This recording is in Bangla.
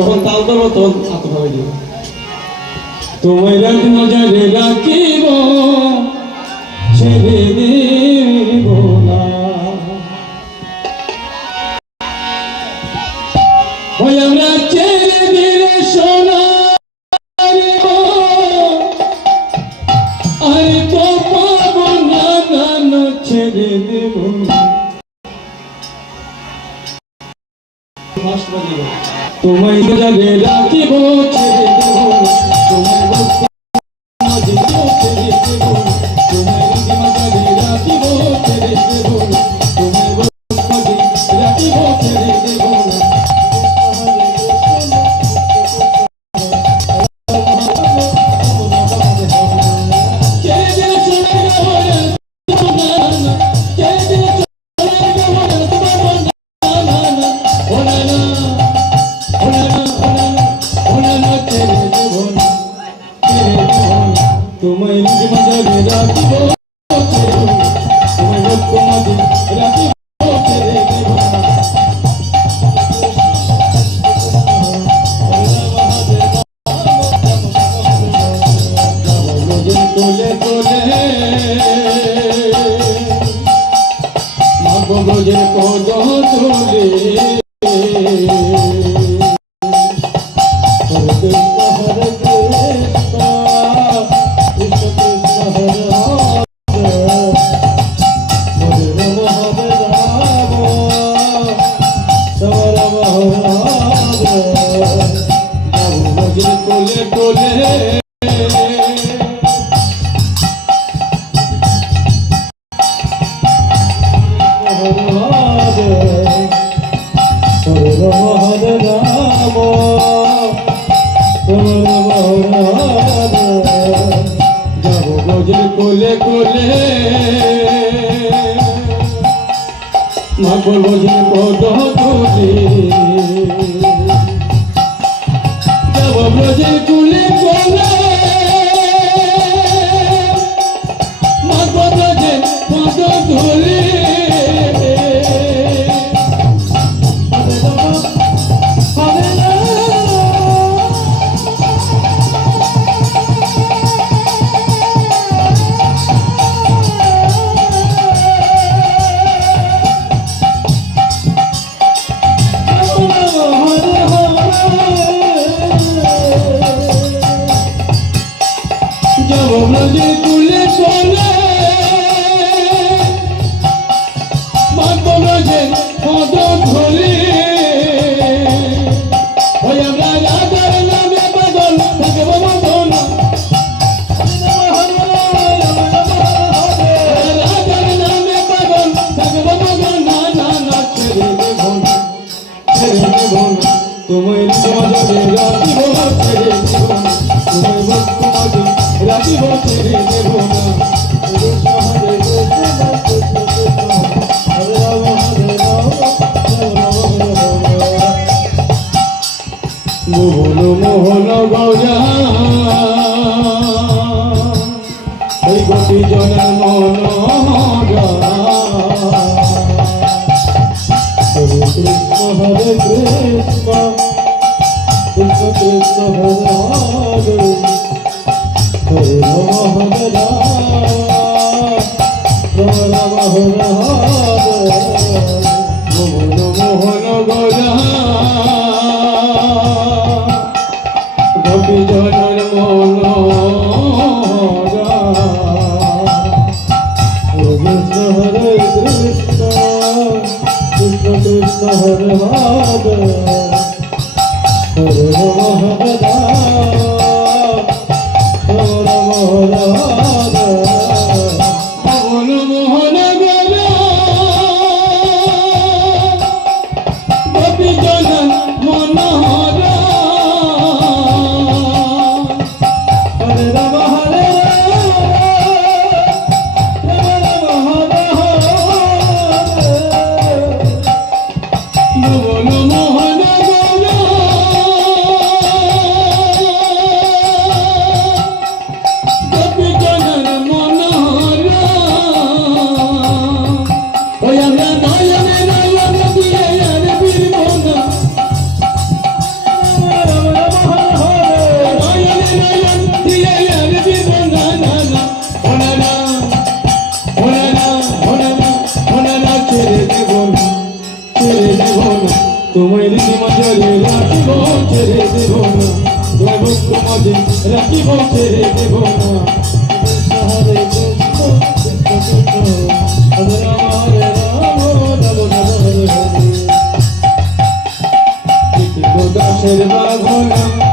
যখন তাল ধরবো তখন হাত ভাবে দিব। তোমায় রাত নজরে রাখিব, ছেড়ে দেব না। ওই আমরা ছেড়ে দিলে সোনা আর তো পাবো না, না ছেড়ে দেব না। তোমায় নজরে রাখিব, ছেড়ে দেব না। তোমায় ছেড়ে দেব না। তোমায় নজরে রাখিব, ছেড়ে দেব না। তোমায় রাখিব, ছেড়ে দেব না। তোমায় নজরে রাখিব, তোমায় রাখিব, ছেড়ে দেব না। কোলে কোলে মাগো ব্রজের পদ তোলে, কোলে কোলে কোলে কোলে মাগো ব্রজের পদ তোলে, যাব ব্রজের কুলে কোলে মাগো ব্রজের পদ তোলে। যাব ব্রজের কুলে কোলে মাগো ব্রজের পদ ধরে, ওই আমরা রাধার নামে পাগল থাকবো মদন, রাধার নামে পাগল থাকবো মদন। না না না ছেড়ে দেব না, ছেড়ে দেব না। তোমায় নজরে রাখিব, ছেড়ে দেব না। তোমায় নজরে রাখিব, ছেড়ে দেব না। মোহন মোহন গৌরা ওই গোপী জনের মন, হরে কৃষ্ণ হরে কৃষ্ণ, কৃষ্ণ কৃষ্ণ হরে হরে, হরে রাম হরে রাম, রাম হরে হরে। মোহন মোহন গৌরা গোপী জনের মন, কৃষ্ণ হরে কৃষ্ণ, কৃষ্ণ কৃষ্ণ হরে হরে, হরে রাম হরে রাম, রাম হরে হরে। মোহন মোহন গৌরা মাঝে রাখিব ছেড়ে দেব না হরে কৃষ্ণ কৃষ্ণ কৃষ্ণ হরে রাম রাম রাম হরে হরে দাসের বাঘনা